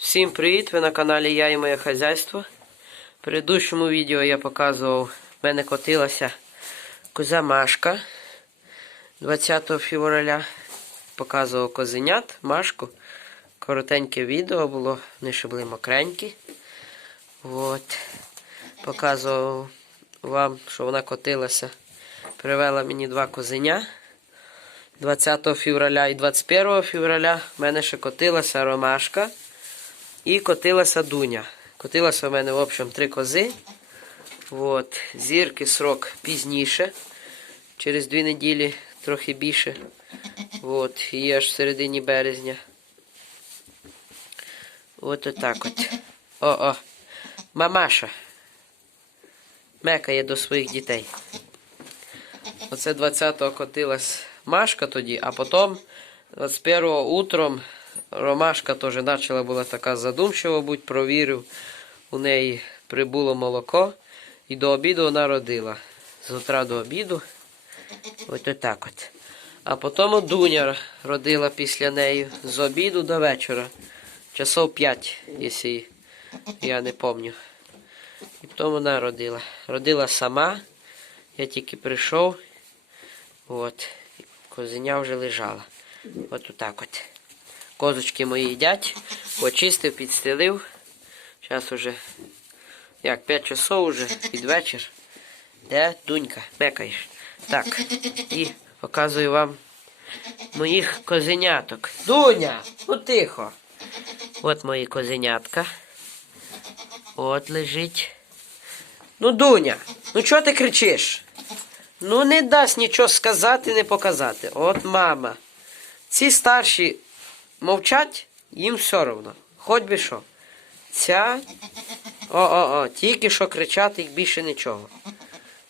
Всім привіт! Ви на каналі Я і моє хазяйство. В предыдущому відео я показував, в мене котилася коза Машка 20 февраля. Показував козенят, Машку. Коротеньке відео було, вони ще були мокренькі. От. Показував вам, що вона котилася. Привела мені два козеня. 20 февраля і 21 февраля в мене ще котилася ромашка і котилася дуня. Котилася в мене, в общем, три кози. От. Зірки срок пізніше. Через дві неділі трохи більше. От. І аж в середині березня. От отак от. О-о. Мамаша. Мекає до своїх дітей. Оце 20-го котилась Машка тоді, а потім 21-го утром Ромашка теж почала була така задумчива бути, провірив. У неї прибуло молоко і до обіду вона родила. З утра до обіду. Ось отак от. А потім Дуня родила після неї з обіду до вечора. Часов 5, якщо я не пам'ятаю. І потім вона родила. Родила сама. Я тільки прийшов. От. Козеня вже лежала. От отак от. Козочки мої їдять. Очистив, підстелив. Зараз уже як 5 часов уже під вечір. Де Дунька? Мекаєш. Так. І показую вам моїх козеняток. Дуня! Ну тихо. От мої козенятка. От лежить. Ну, Дуня, ну чого ти кричиш? Ну, не дасть нічого сказати, не показати. От мама. Ці старші мовчать, їм все одно. Хоч би що. Ця. О-о-о, тільки що кричати, їх більше нічого.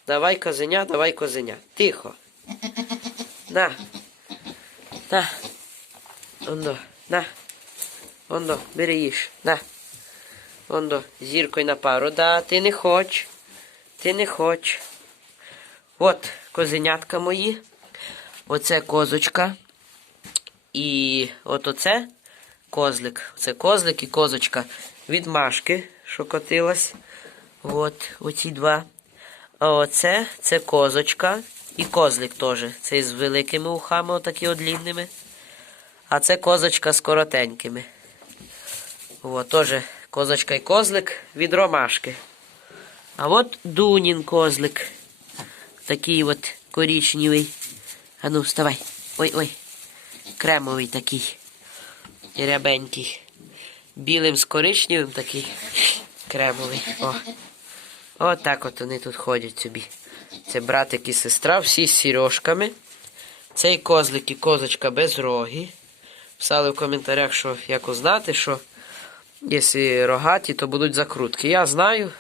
Давай козеня, давай козеня. Тихо. На. На. Ондо, на. Ондо, бери їж. На. Ондо, зіркою на пару. Да, ти не хоч. Ти не хоч. От козенятка мої. Оце козочка. І от оце козлик. Це козлик і козочка від Машки, що котилась. От, оці два. А оце це козочка і козлик теж. Цей з великими ухами, отакі от длінними. А це козочка з коротенькими. От, теж козочка і козлик від ромашки. А от Дунін козлик. Такий от коричневий. А ну, вставай. Ой-ой. Кремовий такий. Рябенький. Білим з коричневим такий. Кремовий. О. От так от вони тут ходять собі. Це братик і сестра, всі з сірожками. Цей козлик і козочка без роги. Писали в коментарях, що як узнати, що якщо рогаті, то будуть закрутки. Я знаю.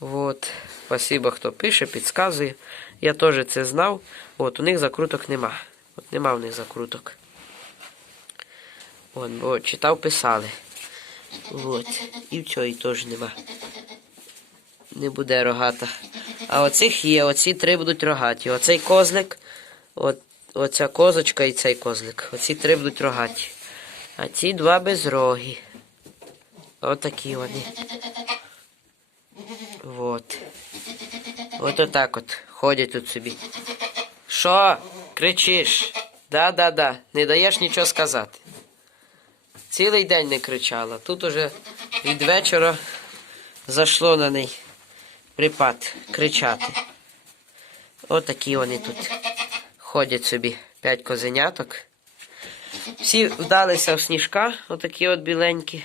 Вот. Спасибо, хто пише, підказує. Я теж це знав. От, у них закруток нема. От нема в них закруток. От, бо читав, писали. От. І в цьої теж нема. Не буде рогата. А оцих є, оці три будуть рогаті. Оцей козлик, от, оця козочка і цей козлик. Оці три будуть рогаті. А ці два безрогі. Отакі вони. Вот. От отак от. Ходять тут собі. Що? Кричиш? Да-да-да. Не даєш нічого сказати. Цілий день не кричала. Тут уже від вечора зайшло на неї припад кричати. Отакі вони тут ходять собі. П'ять козеняток. Всі вдалися в сніжка, отакі от біленькі.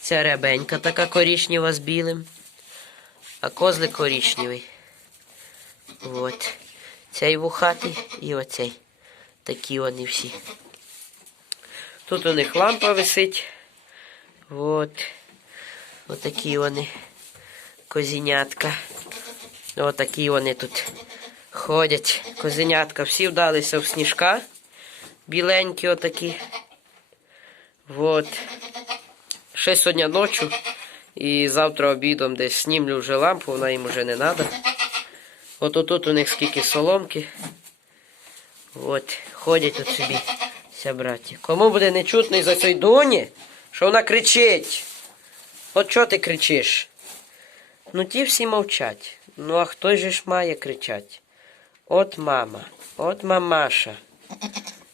Ця рябенька така корічнева з білим. А козлик корічневий. От. Цей вухатий і оцей. Такі вони всі. Тут у них лампа висить. От. Отакі вони козенятка. Отакі вони тут ходять. Козенятка. Всі вдалися в сніжка. Біленькі отакі. Вот. Ще сьогодні ночі. І завтра обідом десь знімлю вже лампу, вона їм вже не треба. От отут у них скільки соломки. От, ходять тут собі ся браті. Кому буде нечутно із-за цієї доні, Що вона кричить? От чого ти кричиш? Ну ті всі мовчать. Ну а хто же ж має кричати? От мама, от мамаша.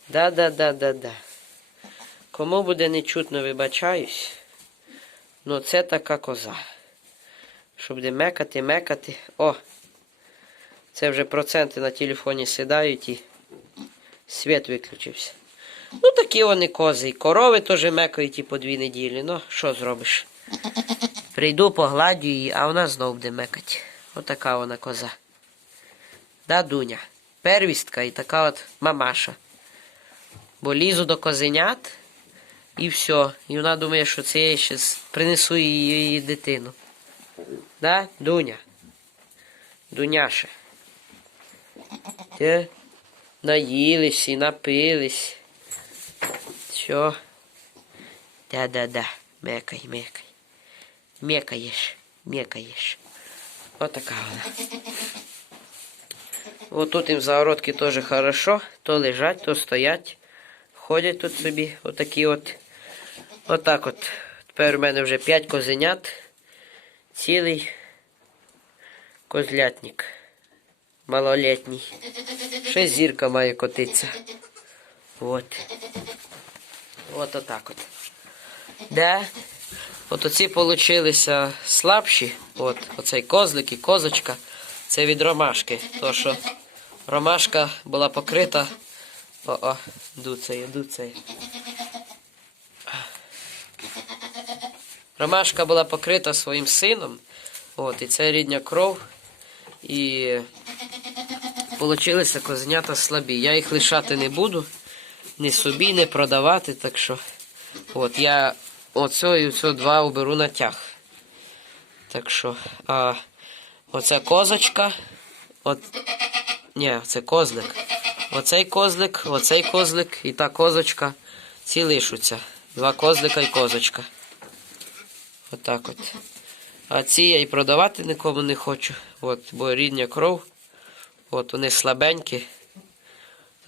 Да-да-да-да-да. Кому буде нечутно, вибачаюсь. Ну це така коза. Що буде мекати, мекати. О! Це вже проценти на телефоні сідають і світ виключився. Ну, такі вони кози. І корови теж мекають і по дві неділі. Ну, що зробиш? Прийду, погладю її, а вона знов буде мекати. Отака вона коза. Да, Дуня? Первістка і така от мамаша. Бо лізу до козенят і все. І вона думає, що це я ще принесу її, її дитину. Да, Дуня? Дуняша. Те наїлись і напились. Все. Да-да-да. Мекай, мекай. Мекаєш, мекаєш. Отака вона. От тут їм загородки теж хорошо. То лежать, то стоять. Ходять тут собі. Отакі от. Отак от. Тепер у мене вже 5 козенят. Цілий козлятник. Малолетній. Ще зірка має котитися. От. От отак от. Де? От оці получилися слабші. От, оцей козлик і козочка. Це від ромашки. То що ромашка була покрита. О-о, дуцеє, дуцеє. Ромашка була покрита своїм сином. От, і це рідня кров. І получилися козенята слабі. Я їх лишати не буду. Ні собі, не продавати. Так що от я оцю і оцю два уберу на тяг. Так що, а оця козочка. От, ні, це козлик. Оцей козлик, оцей козлик і та козочка. Ці лишуться. Два козлика і козочка. Отак от. А ці я і продавати нікому не хочу. От, бо рідня кров. От вони слабенькі.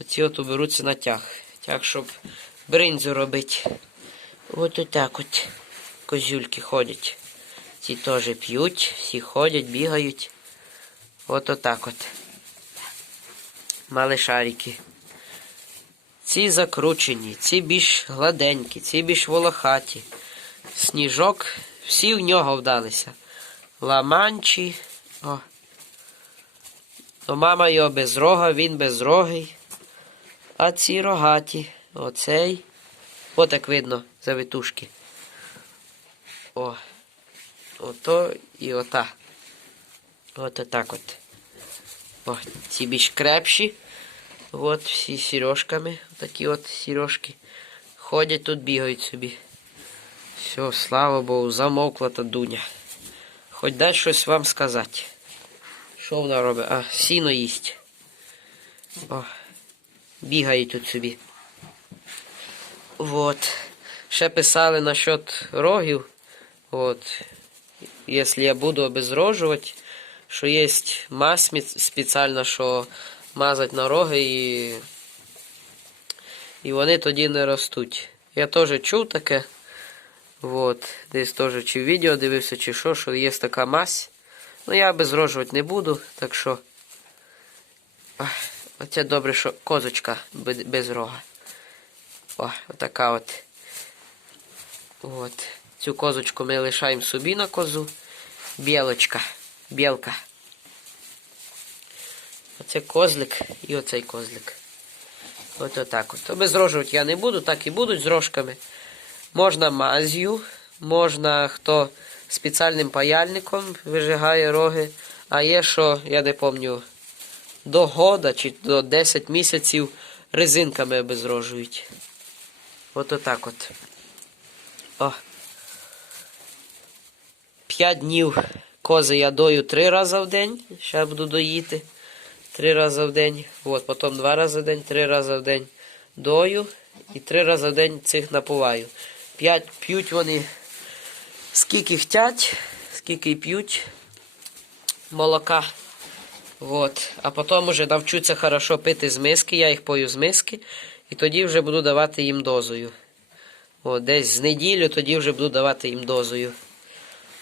Ці от уберуться на тяг. Тяг, щоб бринзу робити. От отак от козюльки ходять. Ці теж п'ють, всі ходять, бігають. От отак от. Малишарики. Ці закручені, ці більш гладенькі, ці більш волохаті. Сніжок, всі в нього вдалися. Ламанчі. О. Ну, мама його без рога, він безрогий. А ці рогаті. Оцей. Отак видно завитушки. О. Ото і ота. От отак от. О, ці більш крепші. От всі з сережками. Такі от сережки. Ходять тут, бігають собі. Все, слава Богу, замовкла та дуня. Хоч дай щось вам сказати. Що вона робить? А, сіно їсть. О, бігає тут собі. Вот. Ще писали насчет рогів. От. Якщо я буду обезрожувати, що є мазь спеціальна, що мазать на роги і, і вони тоді не ростуть. Я теж чув таке. Вот. Десь теж чи відео дивився, чи що, що є така мазь. Ну я обезрожувати не буду, так що. Ах, Оце добре, що козочка без, рога. О, отака от. От. Цю козочку ми лишаємо собі на козу. Білочка. Білка. Оце козлик і оцей козлик. От отак от. Обезрожувати я не буду, так і будуть з рожками. Можна мазью, можна хто спеціальним паяльником вижигає роги. А є, що, я не пам'ятаю, до года чи до 10 місяців резинками обезрожують. От отак от. О. 5 днів кози я дою 3 рази в день. Ще буду доїти. 3 рази в день. От, потім 2 рази в день, 3 рази в день дою. І 3 рази в день цих напуваю. 5 п'ють вони скільки хтять, скільки п'ють молока. Вот. А потім вже навчуться хорошо пити з миски, я їх пою з миски, і тоді вже буду давати їм дозою. От, десь з неділю тоді вже буду давати їм дозою.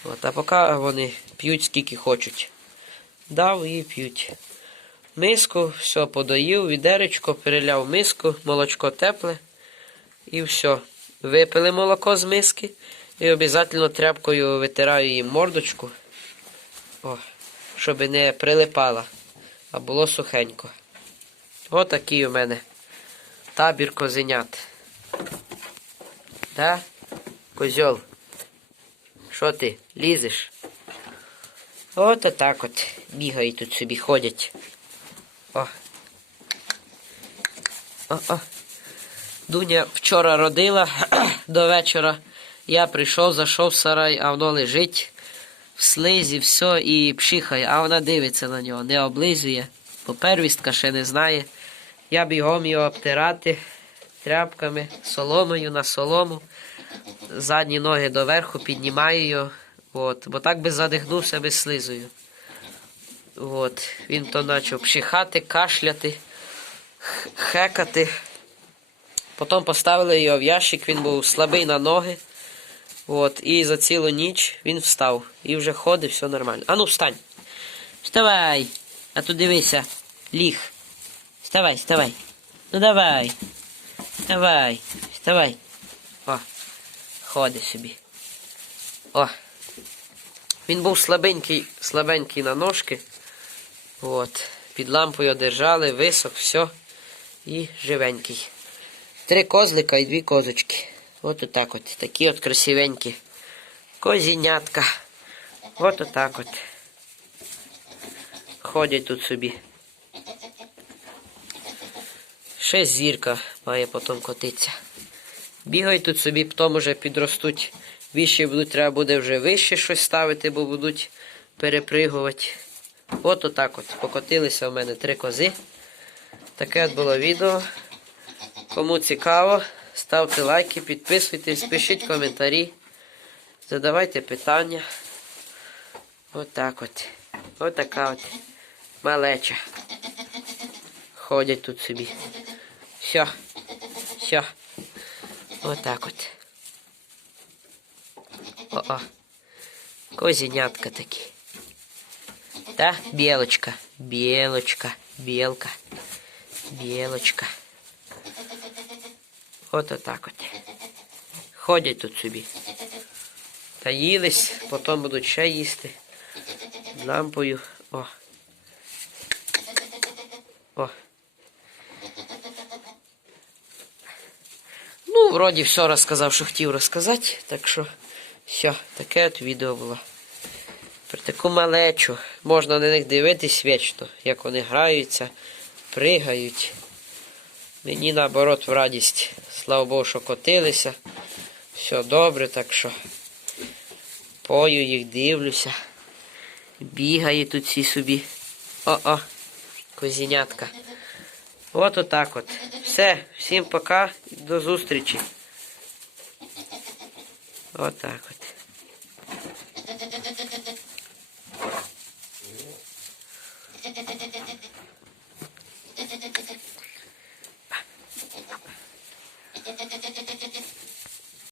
От, а поки вони п'ють скільки хочуть. Дав і п'ють. Миску, все, подоїв, відеречко, переляв миску, молочко тепле. І все. Випили молоко з миски. І обов'язково тряпкою витираю їм мордочку. О, щоб не прилипала, а було сухенько. Отакий у мене табір козенят. Да? Козьол. Що ти, лізеш? От отак от. Бігають тут собі, ходять. О. О-о. Дуня вчора родила до вечора. Я прийшов, зайшов в сарай, а воно лежить в слизі, все і пшихає, а вона дивиться на нього, не облизує, бо первістка ще не знає. Я бігом його обтирати тряпками, соломою на солому. Задні ноги доверху піднімаю його, от, бо так би задихнувся без слизою. От, він то почав пшихати, кашляти, хекати. Потім поставили його в ящик, він був слабий на ноги. От, і за цілу ніч він встав. І вже ходить, все нормально. Ану, встань. Вставай. А тут дивися. Ліг. Вставай, вставай. Ну давай. Давай. Вставай. О. Ходить собі. О. Він був слабенький, слабенький на ножки. От. Під лампою держали, висох, все. І живенький. Три козлика і дві козочки. От отак от. Такі от красивенькі. Козінятка. От отак от. Ходять тут собі. Ще зірка має потім котиться. Бігають тут собі, потім вже підростуть. Віщі будуть, треба буде вже вище щось ставити, бо будуть перепригувати. От отак от. Покотилися в мене три кози. Таке от було відео. Кому цікаво, ставте лайки, підписуйтесь, пишіть коментарі, задавайте питання. Отак от. Отака от малеча. Ходять тут собі. Все. Все. Отак от. О-о. Козінятка такі. Та білочка. Білочка. Білка. Білочка. От отак от. Ходять тут собі. Та їлись, потім будуть ще їсти. Лампою. О. О. Ну, вроді все розказав, що хотів розказати. Так що, все, таке от відео було. Про таку малечу. Можна на них дивитись вічно, як вони граються, пригають. Мені наоборот в радість. Слава Богу, що котилися. Все добре, так що пою їх, дивлюся. Бігає тут всі собі. О-о, козінятка. От отак от. Все, всім пока, до зустрічі. Отак от.